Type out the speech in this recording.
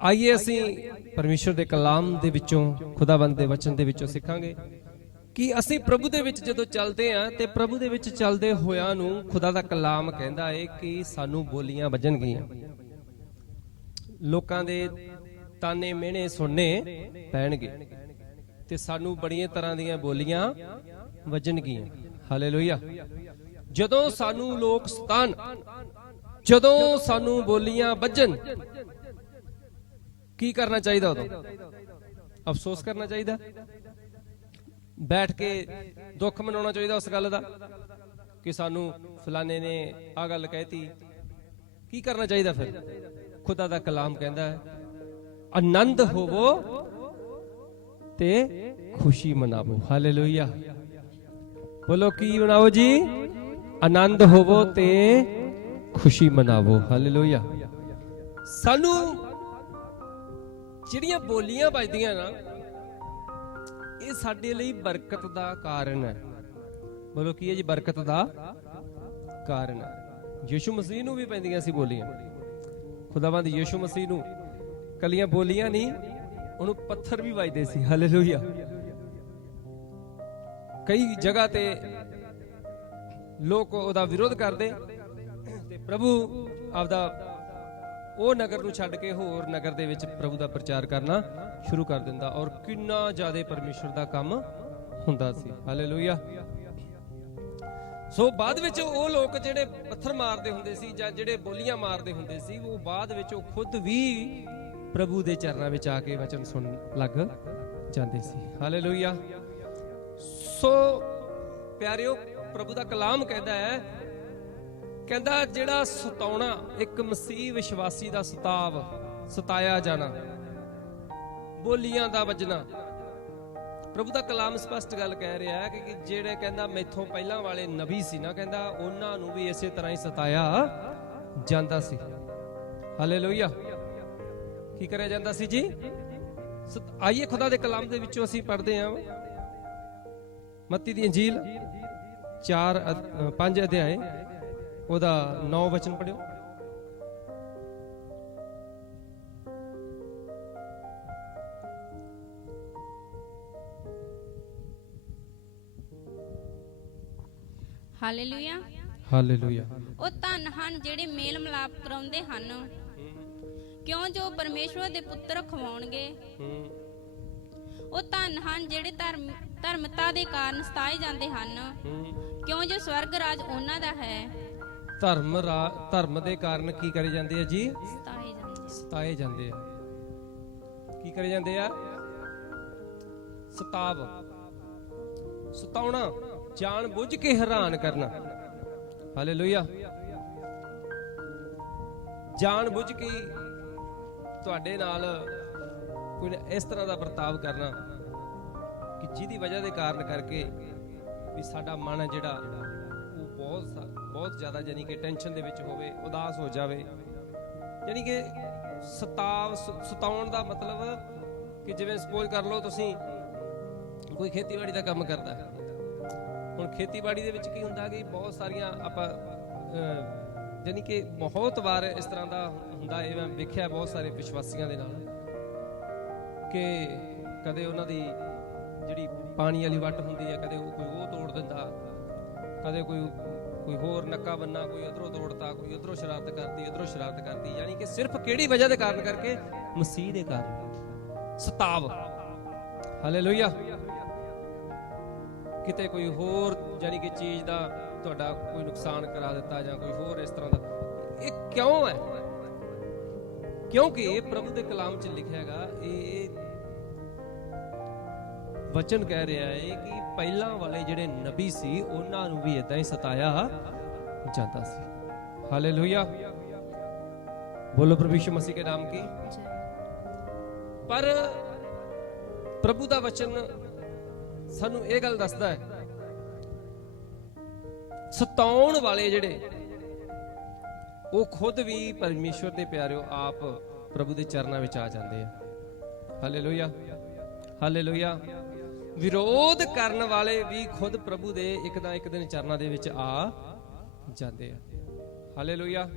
ਆਈਏ ਅਸੀਂ ਪਰਮੇਸ਼ਰ ਦੇ ਕਲਾਮ ਦੇ ਵਿੱਚੋਂ, ਖੁਦਾਵੰਦ ਦੇ ਵਚਨ ਦੇ ਵਿੱਚੋਂ ਸਿੱਖਾਂਗੇ ਕਿ ਅਸੀਂ ਪ੍ਰਭੂ ਦੇ ਵਿੱਚ ਜਦੋਂ ਚੱਲਦੇ ਆਂ ਤੇ ਪ੍ਰਭੂ ਦੇ ਵਿੱਚ ਚੱਲਦੇ ਹੋਇਆਂ ਨੂੰ ਖੁਦਾ ਦਾ ਕਲਾਮ ਕਹਿੰਦਾ ਏ ਕਿ ਸਾਨੂੰ ਬੋਲੀਆਂ ਵੱਜਣਗੀਆਂ ਲੋਕਾਂ ਦੇ ਤਾਨੇ ਮਿਹਣੇ ਸੁਣਨੇ ਪੈਣਗੇ ਤੇ ਸਾਨੂੰ ਬੜੀਆਂ ਤਰ੍ਹਾਂ ਦੀਆਂ ਬੋਲੀਆਂ ਵੱਜਣਗੀਆਂ ਹਾਲੇਲੂਇਆ। ਜਦੋਂ ਸਾਨੂੰ ਲੋਕ ਸਤਾਨ, ਜਦੋਂ ਸਾਨੂੰ ਬੋਲੀਆਂ ਵੱਜਣ ਕੀ ਕਰਨਾ ਚਾਹੀਦਾ ਉਦੋਂ? ਅਫਸੋਸ ਕਰਨਾ ਚਾਹੀਦਾ? ਬੈਠ ਕੇ ਦੁੱਖ ਮਨਾਉਣਾ ਚਾਹੀਦਾ ਉਸ ਗੱਲ ਦਾ? ਕਿ ਸਾਨੂੰ ਫਲਾਣੇ ਨੇ ਆ ਗੱਲ ਕਹਿਤੀ। ਕੀ ਕਰਨਾ ਚਾਹੀਦਾ ਫਿਰ? ਖੁਦਾ ਦਾ ਕਲਾਮ ਕਹਿੰਦਾ ਹੈ, ਆਨੰਦ ਹੋਵੋ ਤੇ ਖੁਸ਼ੀ ਮਨਾਵੋ। ਹਾਲੇਲੂਇਆ। ਬੋਲੋ, ਕੀ ਮਨਾਵੋ ਜੀ? ਆਨੰਦ ਹੋਵੋ ਤੇ ਖੁਸ਼ੀ ਮਨਾਵੋ। ਹਾਲੇਲੂਇਆ। ਸਾਨੂੰ ਜਿਹੜੀਆਂ ਬੋਲੀਆਂ ਵੱਜਦੀਆਂ ਨਾ, ਇਹ ਸਾਡੇ ਲਈ ਬਰਕਤ ਦਾ ਕਾਰਨ ਹੈ। ਬੋਲੋ, ਕੀ ਹੈ ਜੀ? ਬਰਕਤ ਦਾ ਕਾਰਨ ਹੈ। ਯੀਸ਼ੂ ਮਸੀਹ ਨੂੰ ਵੀ ਪੈਂਦੀਆਂ ਸੀ ਬੋਲੀਆਂ। ਖੁਦਾਵੰਦ ਯੀਸ਼ੂ ਮਸੀਹ ਨੂੰ ਕੱਲੀਆਂ ਬੋਲੀਆਂ ਨਹੀਂ, ਉਹਨੂੰ ਪੱਥਰ ਵੀ ਵੱਜਦੇ ਸੀ। ਹਾਲੇਲੂਇਆ। ਕਈ ਜਗ੍ਹਾ ਤੇ ਲੋਕ ਉਹਦਾ ਵਿਰੋਧ ਕਰਦੇ ਤੇ ਪ੍ਰਭੂ ਆਪਦਾ ਉਹ ਨਗਰ ਨੂੰ ਛੱਡ ਕੇ ਹੋਰ ਨਗਰ ਦੇ ਵਿੱਚ ਪ੍ਰਭੂ ਦਾ ਪ੍ਰਚਾਰ ਕਰਨਾ ਸ਼ੁਰੂ ਕਰ ਦਿੰਦਾ ਔਰ ਕਿੰਨਾ ਜ਼ਿਆਦਾ ਪਰਮੇਸ਼ਰ ਦਾ ਕੰਮ ਹੁੰਦਾ ਸੀ। ਹਾਲੇਲੂਇਆ ਸੋ ਬਾਅਦ ਵਿੱਚ ਉਹ ਲੋਕ ਜਿਹੜੇ ਪੱਥਰ ਮਾਰਦੇ ਹੁੰਦੇ ਸੀ ਜਾਂ ਜਿਹੜੇ ਬੋਲੀਆਂ ਮਾਰਦੇ ਹੁੰਦੇ ਸੀ, ਉਹ ਬਾਅਦ ਵਿੱਚ ਉਹ ਖੁਦ ਵੀ ਪ੍ਰਭੂ ਦੇ ਚਰਨਾਂ ਵਿੱਚ ਆ ਕੇ ਵਚਨ ਸੁਣਨ ਲੱਗ ਜਾਂਦੇ ਸੀ। ਹਾਲੇਲੂਇਆ ਸੋ ਪਿਆਰਿਓ, ਪ੍ਰਭੂ ਦਾ ਕਲਾਮ ਕਹਿੰਦਾ ਹੈ ਕਹਿੰਦਾ ਜਿਹੜਾ ਸਤਾਉਣਾ, ਇੱਕ ਮਸੀਹ ਵਿਸ਼ਵਾਸੀ ਦਾ ਸਤਾਵ, ਸਤਾਇਆ ਜਾਣਾ। ਬੋਲੀਆਂ ਦਾ ਵੱਜਣਾ। ਪ੍ਰਭੂ ਦਾ ਕਲਾਮ ਸਪਸ਼ਟ ਗੱਲ ਕਹਿ ਰਿਹਾ ਹੈ ਕਿ ਜਿਹੜੇ ਕਹਿੰਦਾ ਮੈਥੋਂ ਪਹਿਲਾਂ ਵਾਲੇ ਨਬੀ ਸੀ ਨਾ, ਕਹਿੰਦਾ ਉਹਨਾਂ ਨੂੰ ਵੀ ਇਸੇ ਤਰ੍ਹਾਂ ਹੀ ਸਤਾਇਆ ਜਾਂਦਾ ਸੀ। ਹਾਲੇਲੂਇਆ। ਕੀ ਕਰਿਆ ਜਾਂਦਾ ਸੀ ਜੀ? ਆਈਏ ਖੁਦਾ ਦੇ ਕਲਾਮ ਦੇ ਵਿੱਚੋਂ ਅਸੀਂ ਪੜ੍ਹਦੇ ਹਾਂ। ਮੱਤੀ ਦੀ ਇੰਜੀਲ 4 5 ਅਧਿਆਏ। ਉਹਦਾ 9 ਵਚਨ ਪੜਿਓ ਹਾਲੇਲੂਇਆ। ਹਾਲੇਲੂਇਆ। ਉਹ ਧੰਨ ਹਨ ਜਿਹੜੇ ਮੇਲ ਮਿਲਾਪ ਕਰਾਉਂਦੇ ਹਨ। ਕਿਉਂ ਜੋ ਪਰਮੇਸ਼ਵਰ ਦੇ ਪੁੱਤਰ ਖਵਾਉਣਗੇ? ਉਹ ਧੰਨ ਹਨ ਜਿਹੜੇ ਧਰਮ ਧਰਮਤਾ ਦੇ ਕਾਰਨ ਸਤਾਏ ਜਾਂਦੇ ਹਨ। ਕਿਉਂ ਜੋ ਸਵਰਗ ਰਾਜ ਉਹਨਾਂ ਦਾ ਹੈ? ਧਰਮ ਰਾ- ਧਰਮ ਦੇ ਕਾਰਨ ਕੀ ਕਰੇ ਜਾਂਦੇ ਆ ਜੀ? ਸਤਾਏ ਜਾਂਦੇ ਸਤਾਏ ਜਾਂਦੇ ਆ। ਕੀ ਕਰੇ ਜਾਂਦੇ ਆ? ਸਤਾਵ। ਸਤਾਉਣਾ ਜਾਣ ਬੁੱਝ ਕੇ ਹੈਰਾਨ ਕਰਨਾ। ਹਾਲੇਲੂਇਆ। ਜਾਣ ਬੁੱਝ ਕੇ ਤੁਹਾਡੇ ਨਾਲ ਕੋਈ ਇਸ ਤਰ੍ਹਾਂ ਦਾ ਵਰਤਾਵ ਕਰਨਾ ਕਿ ਜਿਹਦੀ ਵਜ੍ਹਾ ਦੇ ਕਾਰਨ ਕਰਕੇ ਵੀ ਸਾਡਾ ਮਨ ਜਿਹੜਾ ਬਹੁਤ ਬਹੁਤ ਜ਼ਿਆਦਾ ਯਾਨੀ ਕਿ ਟੈਨਸ਼ਨ ਦੇ ਵਿੱਚ ਹੋਵੇ ਉਦਾਸ ਹੋ ਜਾਵੇ। ਯਾਨੀ ਕਿ ਸਤਾਵ ਸ- ਸਤਾਉਣ ਦਾ ਮਤਲਬ ਕਿ ਜਿਵੇਂ ਸਪੋਜ਼ ਕਰ ਲਓ ਤੁਸੀਂ ਕੋਈ ਖੇਤੀਬਾੜੀ ਦਾ ਕੰਮ ਕਰਦਾ ਹੁਣ ਖੇਤੀਬਾੜੀ ਦੇ ਵਿੱਚ ਕੀ ਹੁੰਦਾ ਕਿ ਬਹੁਤ ਸਾਰੀਆਂ ਆਪਾਂ ਅਹ, ਕਿ ਬਹੁਤ ਵਾਰ ਇਸ ਤਰ੍ਹਾਂ ਦਾ ਹੁੰਦਾ ਇਹ ਮੈਂ ਵੇਖਿਆ ਬਹੁਤ ਸਾਰੇ ਵਿਸ਼ਵਾਸੀਆਂ ਦੇ ਨਾਲ ਕਿ ਕਦੇ ਉਹਨਾਂ ਦੀ ਜਿਹੜੀ ਪਾਣੀ ਵਾਲੀ ਵੱਟ ਹੁੰਦੀ ਹੈ ਕਦੇ ਉਹ ਕੋਈ ਉਹ ਤੋੜ ਦਿੰਦਾ। ਕਦੇ ਕੋਈ ਕੋਈ ਹੋਰ ਨੱਕਾ ਬੰਨਾ, ਕੋਈ ਇਧਰੋਂ ਤੋੜਤਾ, ਕੋਈ ਇਧਰੋਂ ਸ਼ਰਾਰਤ ਕਰਦੀ, ਇਧਰੋਂ ਸ਼ਰਾਰਤ ਕਰਦੀ। ਯਾਨੀ ਕਿ ਸਿਰਫ ਕਿਹੜੀ ਵਜ੍ਹਾ ਦੇ ਕਾਰਨ ਕਰਕੇ? ਮਸੀਹ ਦੇ ਕਾਰਨ। ਸਤਾਵ। ਹਾਲੇਲੂਇਆ ਕਿਤੇ ਕੋਈ ਹੋਰ ਯਾਨੀ ਕਿ ਚੀਜ਼ ਦਾ ਤੁਹਾਡਾ ਕੋਈ ਨੁਕਸਾਨ ਕਰਾ ਦਿੱਤਾ ਜਾਂ ਕੋਈ ਹੋਰ ਇਸ ਤਰ੍ਹਾਂ ਦਾ। ਇਹ ਕਿਉਂ ਹੈ? ਕਿਉਂਕਿ ਪ੍ਰਭੂ ਦੇ ਕਲਾਮ 'ਚ ਲਿਖਿਆ ਹੈਗਾ, ਇਹ ਵਚਨ ਕਹਿ ਰਿਹਾ ਹੈ ਕਿ ਪਹਿਲਾਂ ਵਾਲੇ ਜਿਹੜੇ ਨਬੀ ਸੀ, ਉਹਨਾਂ ਨੂੰ ਵੀ ਇਦਾਂ ਹੀ ਸਤਾਇਆ ਜਾਂਦਾ ਸੀ। ਹਾਲੇਲੂਇਆ ਬੋਲੋ ਪ੍ਰਭੂ ਯਿਸੂ ਮਸੀਹ ਕੇ ਨਾਮ ਕੀ? ਪਰ ਪ੍ਰਭੂ ਦਾ ਵਚਨ ਸਾਨੂੰ ਇਹ ਗੱਲ ਦੱਸਦਾ ਹੈ, ਸਤਾਉਣ ਵਾਲੇ ਜਿਹੜੇ, ਉਹ ਖੁਦ ਵੀ ਪਰਮੇਸ਼ਵਰ ਦੇ ਪਿਆਰਿਓ ਆਪ ਪ੍ਰਭੂ ਦੇ ਚਰਨਾਂ ਵਿੱਚ ਆ ਜਾਂਦੇ ਆ। ਹਾਲੇਲੂਇਆ ਹਾਲੇਲੂਇਆ ਵਿਰੋਧ ਕਰਨ ਵਾਲੇ ਵੀ ਖੁਦ ਪ੍ਰਭੂ ਦੇ ਇੱਕ ਨਾ ਇੱਕ ਦਿਨ ਚਰਨਾਂ ਦੇ ਵਿੱਚ ਆ ਜਾਂਦੇ ਆ। ਹਾਲੇਲੂਇਆ